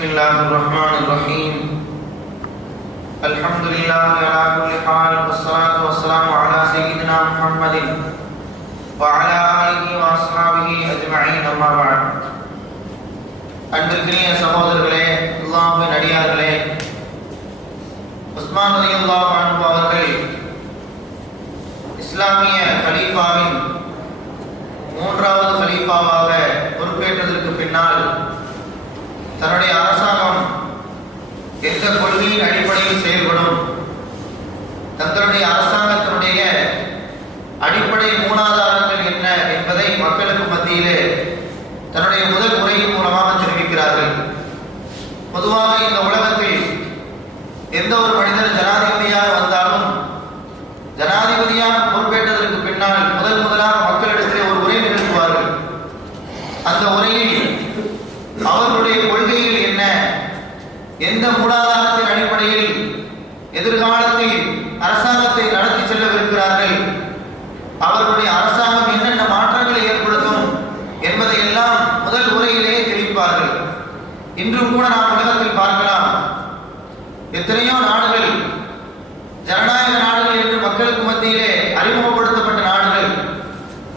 Bismillahirrahmanirrahim. Alhamdulillahi ala kulli hal wassalatu wassalamu ala sayyidina Muhammadin wa ala alihi wa ashabihi ajma'in amma ba'd. அன்பிற்குரிய சகோதரர்களே, அல்லாஹ்வின் அடியார்களே, உஸ்மான் ரலியல்லாஹு அன்ஹு அவர்கள் இஸ்லாமிய கலீஃபாவின் மூன்றாவது கலீஃபாவாக பொறுப்பேற்றதற்கு பின்னால் தன்னுடைய அரசாங்கம் எந்த கொள்கையின் அடிப்படையில் செயல்படும், தங்களுடைய அரசாங்கத்தினுடைய அடிப்படை மூலாதாரங்கள் என்ன என்பதை மக்களுக்கு மத்தியிலே தன்னுடைய முதல் உரையின் மூலமாக தெரிவிக்கிறார்கள். பொதுவாக இந்த உலகத்தில் எந்த ஒரு மனிதர் ஜனாதிபதியாக வந்தாலும் ஜனாதிபதியாக பொறுப்பேற்றதற்கு பின்னால் முதலாக மக்களிடத்திலே ஒரு உரை நிகழ்த்துவார்கள். அந்த உரையில் அவர்களுடைய கொள்கைகள் என்ன, எந்த மூலாதாரத்தின் அடிப்படையில் எதிர்காலத்தில் அரசாங்கத்தை நடத்தி செல்லவிருக்கிறார்கள், அவர்களுடைய அரசாங்கம் என்னென்ன மாற்றங்களை ஏற்படுத்தும் என்பதை எல்லாம் முதல் உரையிலேயே தெரிவிப்பார்கள். இன்றும் கூட நாம் உலகத்தில் பார்க்கலாம், எத்தனையோ நாடுகள் ஜனநாயக நாடுகள் என்று மக்களுக்கு மத்தியிலே அறிமுகப்படுத்தப்பட்ட நாடுகள்.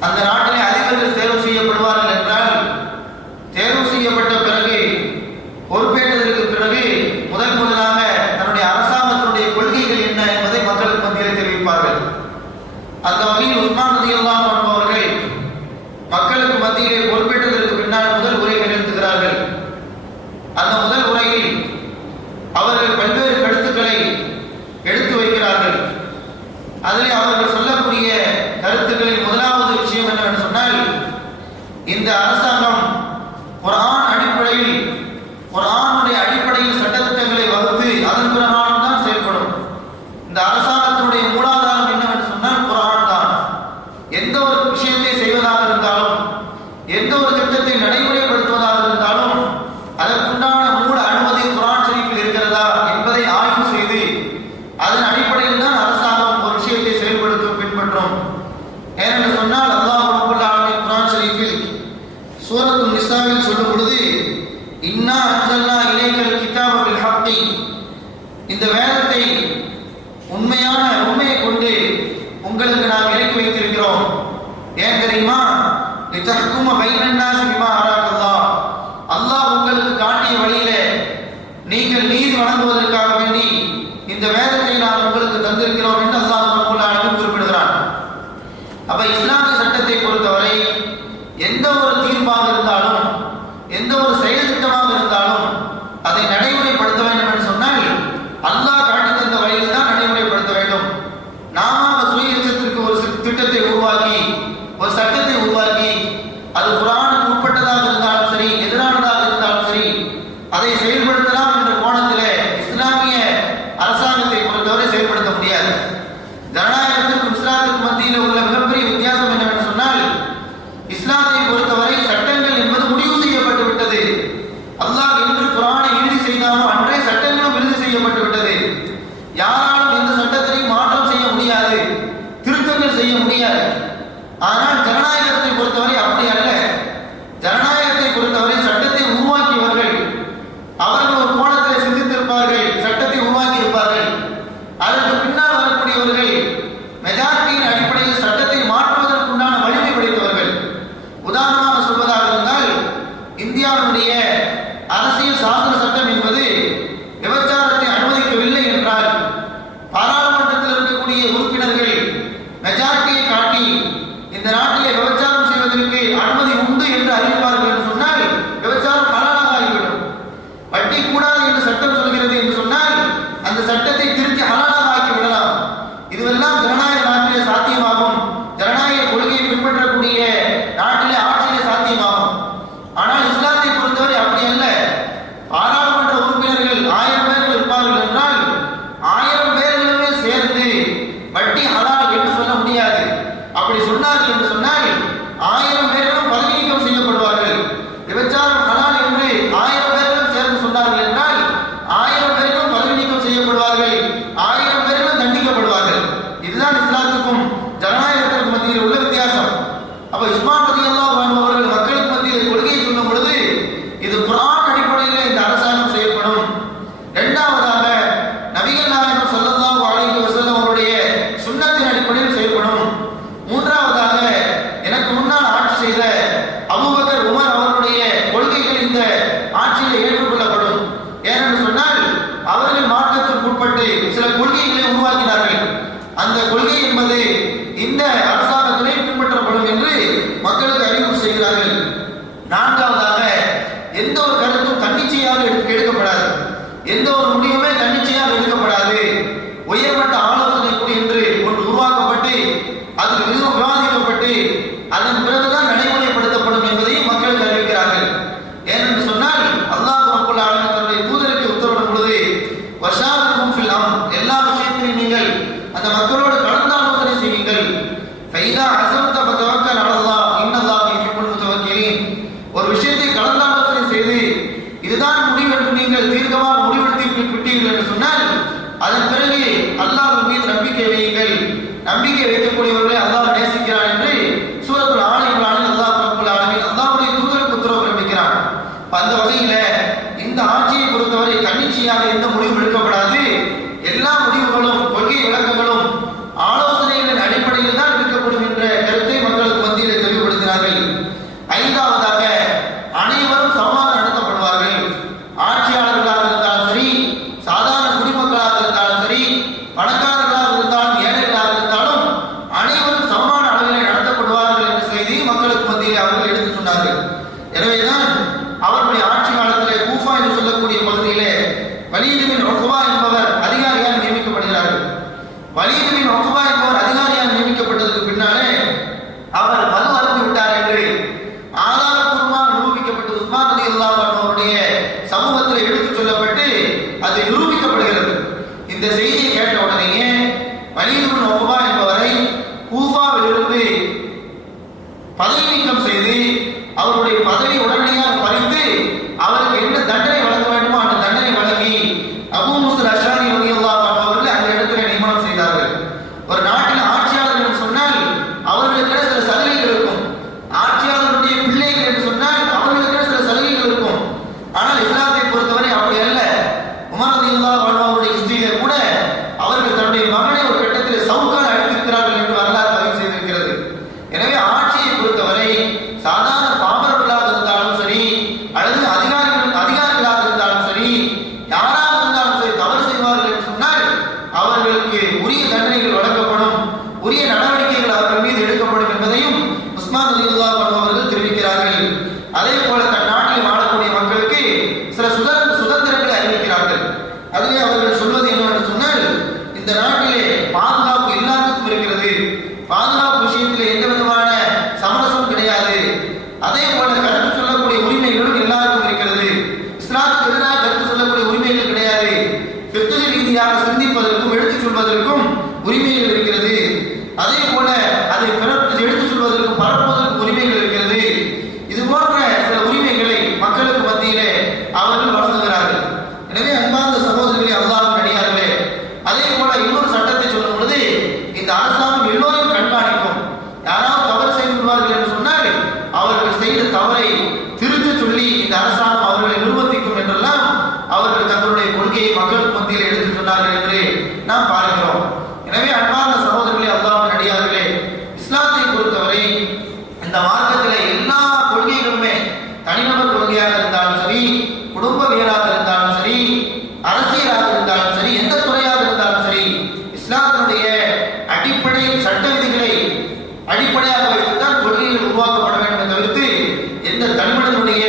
அந்த நாட்டிலே அதிபர்கள் தேர்வு செய்யப்படுவார்கள் என்றால், தேர்வு செய்யப்பட்ட பிறகு பொறுப்பேற்றதற்கு பிறகு முதலாக தன்னுடைய அரசாங்கத்தினுடைய கொள்கைகள் என்ன என்பதை மக்களுக்கு மத்தியிலே தெரிவிப்பார்கள். அந்த வகையில் உஸ்மான் ரலியல்லாஹு அன்ஹு அவர்கள் மக்களுக்கு மத்தியிலே பொறுப்பேற்றதற்கு பின்னால் முதல் உரை நிகழ்த்துகிறார்கள். அந்த முதல் உரையில் அவர்கள் பல்வேறு கருத்துக்களை எடுத்து வைக்கிறார்கள். அதிலே அவர்கள் சொல்லக்கூடிய கருத்துக்களில் முதலாவது விஷயம் என்னவென்று சொன்னால், இந்த அரசாங்கம் குர்ஆனுடைய அடிப்படையில் சட்டத்திட்டங்களை வகுத்து அதன் பிரகாரம் தான் செயல்படும். இந்த அரசாங்கத்தினுடைய மூலாதாரம் என்னவென்று சொன்னால் குர்ஆன் தான். எந்த ஒரு விஷயத்தை செய்வதாக இருந்தாலும், எந்த ஒரு திட்டத்தை நடைமுறைப்படுத்துவதாக இருந்தாலும் அதற்குண்டான மூல அனுமதி குர்ஆன் ஷரீஃபில் இருக்கிறதா என்பதை ஆய்வு செய்து அதன் அடிப்படையில் தான் அரசாங்கம் ஒரு விஷயத்தை செயல்படுத்தும், பின்பற்றும். ஏனென்று சொன்னால் அல்லாஹ் ரப்பல் ஆலமீன் குர்ஆன் ஷரீஃபில் சூரத்துன் நிசாவில் சொல்லும் பொழுது, இன்னா அன்ஸல்னா இலைக்கல் கிதாப பில் ஹக்கி, இந்த வேதத்தை உண்மையை கொண்டு உங்களுக்கு நாம் இறக்கி வைத்திருக்கிறோம். ஏன் தெரியுமா? லிதஹ்கும பைனன் நாஸ் பிமா அராக்கல்லாஹ், அல்லாஹ் உங்களுக்கு காட்டிய வழியிலே நீங்கள் நீதி வழங்குவதற்காக வேண்டி இந்த வேதத்தை நாம் உங்களுக்கு தந்திருக்கிறோம் என்று அல்லாஹ் ரப்பல் ஆலமீன் குறிப்பிடுகிறான். அப்ப இஸ்லாமிய சட்டத்தை பொறுத்தவரை எந்த ஒரு தீர்ப்பாக இருந்தாலும், எந்த ஒரு செயல் திட்டமாக இருந்தாலும் அதை நடைமுறைப்படுத்த வேண்டும் என்று சொன்னால் அல்லாஹ் காட்டி தந்த வழியில் தான் நடைமுறைப்படுத்த வேண்டும். நாம சுய இச்சத்திற்கு ஒரு திட்டத்தை உருவாக்கி, ஒரு சட்டத்தை உருவாக்கி, அது குர்ஆனுக்கு உட்பட்டதாக இருந்தாலும் சரி, எதிரானதாக இருந்தாலும் சரி, அதை செயல்படுத்தலாம் என்ற கோணத்திலே இஸ்லாமிய அரசாங்கத்தை பொறுத்தவரை செயல்படுத்த முடியாது. ஜனநாயகத்திற்கும் இஸ்லாத்திற்கும் மத்தியில் உள்ள மிகப்பெரிய வித்தியாசம் என்னவென்று சொன்னால், இஸ்லாத்தை பொறுத்தவரை சட்டங்கள் என்பது முடிவு செய்யப்பட்டு விட்டது. அல்லாஹ் என்று குர்ஆனை இறுதி செய்தாலும் அன்றே சட்டங்களும் இறுதி செய்யப்பட்டு விட்டது. யாராலும் எந்த சட்டத்தையும் மாற்றம் செய்ய முடியாது, திருத்தங்கள் செய்ய முடியாது. ஆனால் ஜனநாயகத்தை பொறுத்தவரை அப்படி அல்ல. ஜனநாயகத்தை பொறுத்தவரை சட்டத்தை உருவாக்கியவர்கள் அவர்கள் ஒரு கோணத்தில் சிந்தித்திருப்பார்கள், சட்டத்தை உருவாக்கி இருப்பார்கள். அதற்கு பின்னால் வரக்கூடியவர்கள் மெஜாரிட்டியின் அடிப்படையில் சட்டத்தை மாற்றுவதற்குண்டான வலிமை படைத்தவர்கள். உதாரணமாக சொல்வதாக இருந்தால், இந்தியாவுடைய அரசியல் சாசன சட்டம் என்பது விபச்சாரத்தை அனுமதிக்கவில்லை என்றால், பாராளுமன்றத்தில் இருக்கக்கூடிய உறுப்பினர்கள் மெஜாரிட்டியை காட்டி இந்த நாட்டிலே விபச்சாரம் செய்வதற்கு அனுமதி உண்டு என்று அறிவிப்பார்கள் என்று சொன்னால் விபச்சாரம் ஹலாலாக ஆகிவிடும். வட்டி கூடாது என்று சட்டம் சொல்கிறது என்று சொன்னால் அந்த சட்டத்தை திருத்தி ஹலாலாக ஆக்கி விடலாம். இதுவெல்லாம் ஜனநாயக நாட்டிலே சாத்தியமாகும், ஜனநாயக கொள்கையை பின்பற்றக்கூடிய நாட்டிலே ஆட்சியிலே சாத்தியமாகும். ஆனால் இஸ்லாத்தை பொறுத்தவரை அப்படி அல்ல. பாராளுமன்ற உறுப்பினர்கள் 1000 பேர்கள் இருப்பார்கள் என்றால் 1000 பேர்களுமே சேர்ந்து வட்டி ஹலால் என்று சொல்ல முடியாது. அப்படி சொன்னார்கள் என்று சொன்னால் 1000 பேர்களும் பதவி நீக்கம் செய்யப்படுவார்கள். விபச்சாரம் ஹலால் என்று 1000 பேர்களும் சேர்ந்து சொன்னார்கள் என்றால் 1000 பேர்களும் பதவி நீக்கம் செய்யப்படுவார்கள், 1000 பேர்களும் தண்டிக்கப்படுவார்கள். இதுதான் இஸ்லாத்துக்கும் ஜனநாயகத்திற்கும் மத்தியில் உள்ள வித்தியாசம். அப்ப உஸ்மான் ரலியல்லாஹு அன்ஹு அவர்கள் மக்களுக்கு மத்தியில் கொள்கையை சொல்லும் பொழுது இது குர்ஆன் அடிப்படையில் இந்த அரசாங்கம் அந்த கொள்கை என்பது இந்த அரசாங்கத்திலே பின்பற்றப்படும் என்று மக்களுக்கு அறிவிப்பு செய்கிறார்கள். நான்காவதாக, எந்த ஒரு கருத்தும் தன்னிச்சையாக எடுக்கப்படாது. எந்த ஒரு முடிவுமே தன்னிச்சையாக எடுக்கப்படாது. உயர்மட்ட ஆலோசனை குழு என்று ஒன்று உருவாக்கப்பட்டு அதில் விவாதிக்கப்பட்டு அதன் பிறகுதான் நடைமுறைப்படுத்தப்படும் என்பதையும் மக்களுக்கு அறிவிக்கிறார்கள். ஏனென்று சொன்னால் அல்லாஹ் ரப்பல் ஆலமீன் தன்னுடைய தூதருக்கு உத்தரவிடும் பொழுது வஷாவிருக்கும் ஃபில் அம்ர், எல்லா விஷயத்திலும் நீங்கள் அந்த மக்களோடு கலந்தாலோசனை செய்யுங்கள். ஃபைதா அஸம்த ஃபதவக்கல் அலல்லாஹ் இன்னல்லாஹ யுஹிப்புல் முத்தவக்கிலீன். ஒரு விஷயத்தை கலந்தாலோசனை செய்து இதுதான் முடிவு என்று நீங்கள் தீர்க்கமாக முடிவெடுத்து விட்டீர்கள் என்று சொன்னால் அதன் பிறகு அல்லாஹ்வின் மீது நம்பிக்கை வையுங்கள். நம்பிக்கை வைக்கக்கூடியவர்களை அல்லாஹ் நேசிக்கிறான் என்று சூரத்துல் ஆல இம்ரானில் அல்லாஹ் ரப்பல் ஆலமீன் அல்லாஹ்வுடைய தூதருக்கு உத்தரவு பிறப்பிக்கிறான். அந்த வகையில இந்த ஆட்சியை பொறுத்தவரை தன்னிச்சையாக எந்த முடிவும் எடுக்கப்படாது. எல்லா முடிவுகளும் கொள்கை விளக்கங்களும் ஆலோசனைகளின் அடிப்படையில் தான் எடுக்கப்படும் என்ற கருத்தை மக்களுக்கு மத்தியில் தெளிவுபடுத்தினார்கள். ஐந்தாவதாக, அனைவரும் சமமாக நடத்தப்படுவார்கள். ஆட்சியாளர்களாக இருந்தாலும் சரி, சாதாரண குடிமக்களாக இருந்தாலும் சரி, பணக்காரர்களாக இருந்தாலும் ஏழைகளாக இருந்தாலும் அனைவரும் சமமான அளவிலே நடத்தப்படுவார்கள் என்ற செய்தியை மக்களுக்கு மத்தியில் அவர்கள் எடுத்து சொன்னார்கள். எனவேதான் அவர்களுடைய ஆட்சி காலத்திலே கூஃபா என்று சொல்லக்கூடிய பகுதியிலே வலீத் பின் உக்பா என்பவர் அதிகாரியாக நியமிக்கப்படுகிறார்கள். வலீத் பின் உக்பா என்பவர் அதிகாரியாக நியமிக்கப்பட்டதற்கு பின்னாலே அவர் மது அருந்தி விட்டார் என்று ஆதாரப்பூர்வமாக நிரூபிக்கப்பட்டு உஸ்மான் ரலியல்லாஹு அன்ஹு அவருடைய சமூகத்தில் எடுத்துச் சொல்லப்பட்டு அது நிரூபிக்கப்படுகிறது. இந்த செய்தியை கேட்ட உடனேயே வலீத் பின் உக்பா என்பவரை கூஃபாவிலிருந்து பதவி நீக்கம் செய்து அவருடைய பதவி உடனடியாக பறித்து அவருக்கு என்ன தண்டனை வழங்க வேண்டுமோ அந்த தண்டனை வழங்கி அபூ மூஸா அஷ்அரி ரலியல்லாஹு அன்ஹு அவர்களை அந்த இடத்துல நியமனம் செய்தார்கள். ஒரு நாட்டில் ஆட்சியாளர் என்று சொன்னால் அவர்களுக்கு சில சலுகைகள் இருக்கும். ஆட்சியாளருடைய பிள்ளைகள் என்று சொன்னால் அவர்களுக்கு சில சலுகைகள் இருக்கும். ஆனால் இஸ்லாத்தை பொறுத்தவரை அப்படி அல்ல. உமர் ரலியல்லாஹு அன்ஹு அவருடைய ஹிஸ்டரியிலே கூட அவர்கள் தன்னுடைய மகனை ஒரு கட்டத்தில் சவுக்கால் அடித்திருக்கிறார்கள் என்று வரலாறு பதிவு செய்திருக்கிறது. எனவே ஆட்சியை பொறுத்தவரை சாதாரண பாமரர்களாக இருந்தாலும் சரி அல்லது அதிகாரிகளாக இருந்தாலும் சரி, யாராக இருந்தாலும் சரி, தவறு செய்வார்கள் என்று சொன்னால் அவர்களுக்கு உரிய தண்டனைகள் வழங்கப்படும், உரிய நடவடிக்கைகள் அவர்கள் மீது எடுக்கப்படும் என்பதையும் உஸ்மான் ரலியல்லாஹு அன்ஹு அவர்கள் தெரிவிக்கிறார்கள். அதே போல தன் நாட்டில் வாழக்கூடிய மக்களுக்கு சில சுதந்திரங்களை அறிவிக்கிறார்கள். அதிலே அவர்கள் சொல்வது என்னவென்று சொன்னால், இந்த நாட்டிலே பாதுகாப்பு எல்லாத்துக்கும் இருக்கிறது. பாதுகாப்பு விஷயத்தில் எந்த விதமான சமரசம் கிடையாது. அதே போல கருத்து சொல்லக்கூடிய உரிமைகளும் எல்லாருக்கும் இருக்கிறது. இஸ்லாத்துக்கு எதிராக கருத்து சொல்லக்கூடிய உரிமைகள் கிடையாது. ஃபிக்ஹ் ரீதியாக சிந்திப்பதற்கும் எடுத்துச் சொல்வதற்கும் உரிமைகள் இருக்கிறது. அதே போல அதை எடுத்துச் சொல்வதற்கும் பரப்புவதற்கும் உரிமைகள் இருக்கிறது. இது போன்ற சில உரிமைகளை மக்களுக்கு மத்தியிலே அவர்கள் வழங்குகிறார்கள். எனவே அன்பார்ந்த சகோதரர்களே, அல்லாஹ்வின் அடியார்களே, அதே போல இன்னொரு சட்டத்தை சொல்லும் பொழுது இந்த அரசாங்கம் எல்லோரையும் கண்காணிக்கும். யாராவது தவறு செய்து விடுவார்கள் என்று சொன்னால் அவர்கள் செய்த தவறை திருத்த சொல்லி இந்த அரசாங்கம் அவர்களை நிர்பந்திக்கும் என்றெல்லாம் அவர்கள் தங்களுடைய கொள்கையை மக்களுக்கு மத்தியில் எடுத்து சொன்னார்கள் என்று நாம் பார்க்கிறோம். எனவே அன்பார்ந்த சகோதரர்களே, அல்லாஹ்வின் அடியார்களே, இஸ்லாத்தை பொறுத்தவரை இந்த மார்க்கத்திலே எல்லா கொள்கைகளுமே தனிநபர் கொள்கையாக இருந்தாலும் சரி, குடும்பவியலாக இருந்தாலும் சரி, அரசியலாக இருந்தாலும் சரி, எந்த துறையாக இருந்தாலும் சரி, இஸ்லாத்தினுடைய அடிப்படை சட்ட விதிகளை அடிப்படையாக வைத்துத்தான் கொள்கைகள் உருவாக்கப்பட வேண்டும் தவிர்த்து எந்த தனிமனிதனுடைய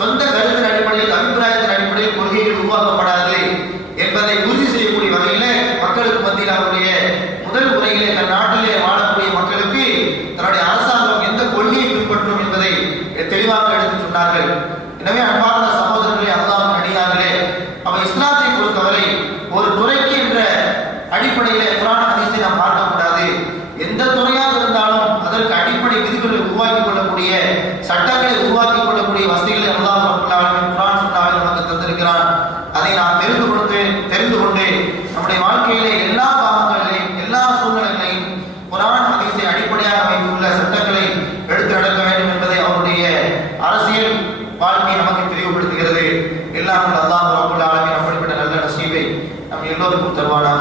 சொந்த கருத்தின் அடிப்படையில், அபிப்பிராயத்தின் அடிப்படையில் கொள்கைகள் உருவாக்கப்படாது என்பதை உறுதி செய்யக்கூடிய வகையில மக்களுக்கு மத்தியில் அவருடைய முதல் உரையிலே தன் நாட்டிலே வாழக்கூடிய மக்களுக்கு தன்னுடைய அரசாங்கம் எந்த கொள்கையை பின்பற்றும் என்பதை தெளிவாக எடுத்து சொன்னார்கள். எனவே அன்பார்ந்த சகோதரர்களே, அல்லாஹ்வின் அடியார்களே, அவன் இஸ்லாத்தை பொறுத்தவரை ஒரு துறைக்கு என்ற அடிப்படையிலே குர்ஆன் ஹதீஸை நாம் பார்க்கக்கூடாது. எந்த துறையாக இருந்தாலும் அதற்கு அடிப்படை விதிகளை உருவாக்கிக் கொள்ளக்கூடிய, சட்டங்களை உருவாக்கிக் கொள்ளக்கூடிய வசதிகளை அல்லாஹ் ரப்பல் ஆலமீன் குர்ஆன் சுன்னாவில் நமக்கு தந்திருக்கிறான். அதை நாம் தெரிந்து கொண்டு நம்முடைய வாழ்க்கையிலே எல்லா பாகங்களையும் எல்லா சூழ்நிலைகளையும் குர்ஆன் ஹதீஸை அடிப்படையாக வைத்துள்ள சட்டங்களை எடுத்து நடக்க வேண்டும் என்பதை அவருடைய அரசியல் வாழ்க்கை நமக்கு தெளிவுபடுத்துகிறது. எல்லாம் அல்லாஹ் ரப்பல் ஆலமீன் அப்படிப்பட்ட நல்ல நசீபை நம் எல்லோருக்கும் தருவானாக.